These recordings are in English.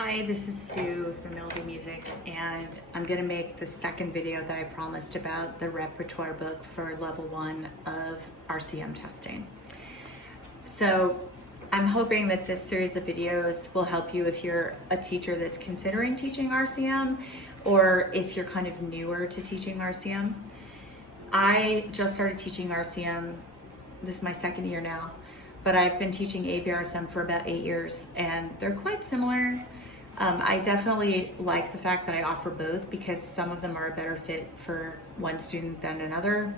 Hi, this is Sue from Melody Music, and I'm going to make the second video that I promised about the repertoire book for level 1 of RCM testing. So I'm hoping that this series of videos will help you if you're a teacher that's considering teaching RCM or if you're kind of newer to teaching RCM. I just started teaching RCM, this is my second year now, but I've been teaching ABRSM for about 8 years and they're quite similar. I definitely like the fact that I offer both because some of them are a better fit for one student than another.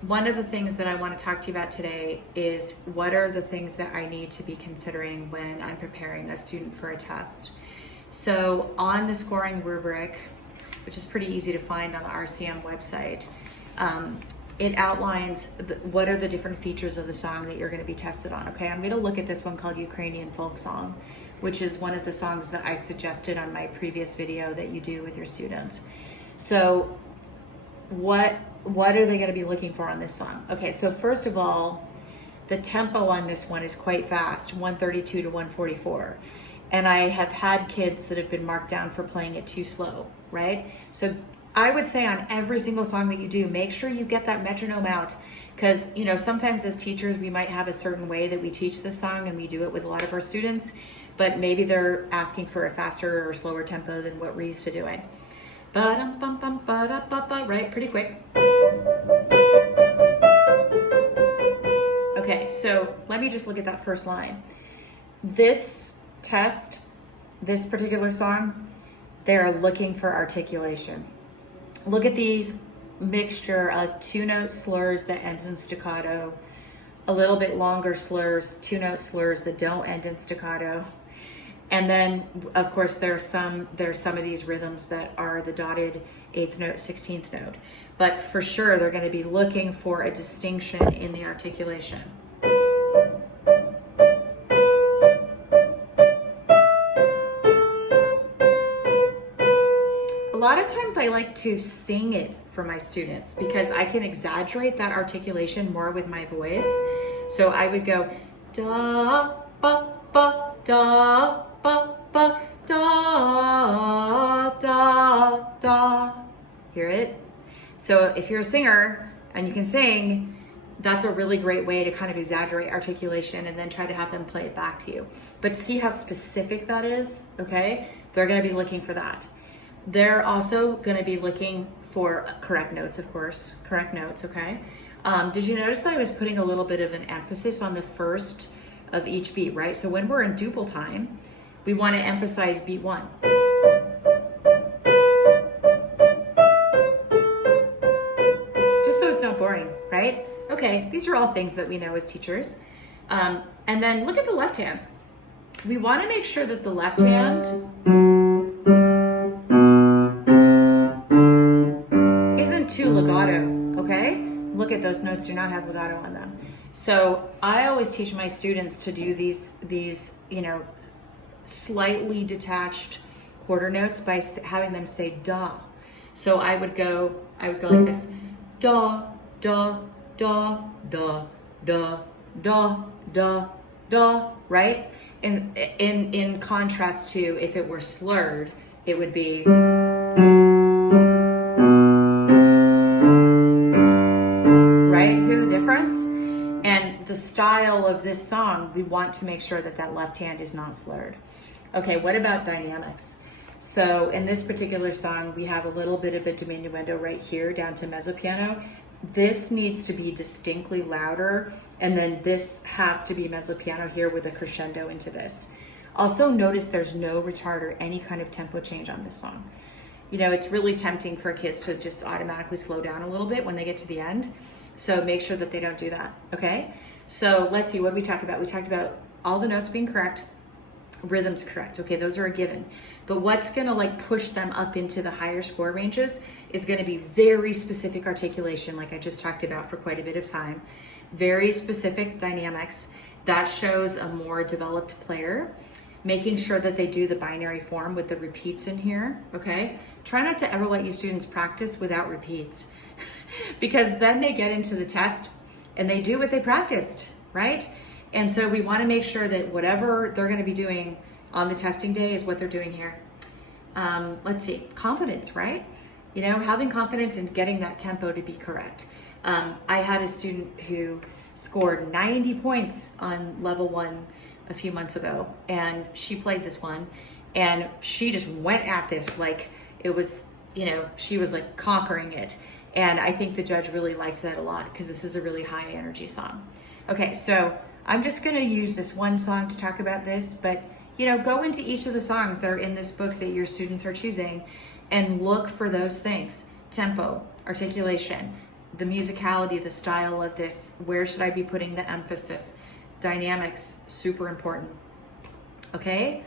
One of the things that I want to talk to you about today is what are the things that I need to be considering when I'm preparing a student for a test. So on the scoring rubric, which is pretty easy to find on the RCM website, it outlines what are the different features of the song that you're going to be tested on. Okay, I'm going to look at this one called Ukrainian Folk Song, which is one of the songs that I suggested on my previous video that you do with your students. So what are they going to be looking for on this song? Okay, so first of all, the tempo on this one is quite fast, 132 to 144. And I have had kids that have been marked down for playing it too slow, right? So I would say on every single song that you do, make sure you get that metronome out, because sometimes as teachers we might have a certain way that we teach this song and we do it with a lot of our students, but maybe they're asking for a faster or slower tempo than what we're used to doing. Right, pretty quick. Okay, so let me just look at that first line. This test, this particular song, they're looking for articulation. Look at these mixture of 2-note slurs that ends in staccato, a little bit longer slurs, 2-note slurs that don't end in staccato. And then of course there's some of these rhythms that are the dotted 8th note, 16th note. But for sure they're going to be looking for a distinction in the articulation. A lot of times I like to sing it for my students because I can exaggerate that articulation more with my voice. So I would go da ba ba da ba ba da da da. Hear it? So if you're a singer and you can sing, that's a really great way to kind of exaggerate articulation and then try to have them play it back to you. But see how specific that is, okay? They're gonna be looking for that. They're also going to be looking for correct notes, of course, correct notes, okay? Did you notice that I was putting a little bit of an emphasis on the first of each beat, right? So when we're in duple time, we want to emphasize beat 1. Just so it's not boring, right? Okay, these are all things that we know as teachers. And then look at the left hand. We want to make sure that the left hand too legato, okay? Look at those notes, do not have legato on them. So I always teach my students to do these slightly detached quarter notes by having them say da. So I would go like this, da, da, da, da, da, da, da, da, right? And in contrast to if it were slurred, it would be and the style of this song, we want to make sure that that left hand is not slurred. Okay, what about dynamics? So in this particular song, we have a little bit of a diminuendo right here down to mezzo piano. This needs to be distinctly louder, and then this has to be mezzo piano here with a crescendo into this. Also notice there's no retard or any kind of tempo change on this song. It's really tempting for kids to just automatically slow down a little bit when they get to the end. So make sure that they don't do that, okay? So let's see, what did we talk about? We talked about all the notes being correct, rhythms correct, okay? Those are a given. But what's gonna push them up into the higher score ranges is gonna be very specific articulation, like I just talked about for quite a bit of time. Very specific dynamics. That shows a more developed player. Making sure that they do the binary form with the repeats in here, okay? Try not to ever let your students practice without repeats. Because then they get into the test and they do what they practiced, right? And so we want to make sure that whatever they're going to be doing on the testing day is what they're doing here. Let's see, confidence, right? You know, having confidence in getting that tempo to be correct. I had a student who scored 90 points on level 1 a few months ago, and she played this one, and she just went at this like it was, you know, she was like conquering it. And I think the judge really liked that a lot because this is a really high energy song. Okay, so I'm just gonna use this one song to talk about this, but you know, go into each of the songs that are in this book that your students are choosing and look for those things. Tempo, articulation, the musicality, the style of this, where should I be putting the emphasis? Dynamics, super important. Okay?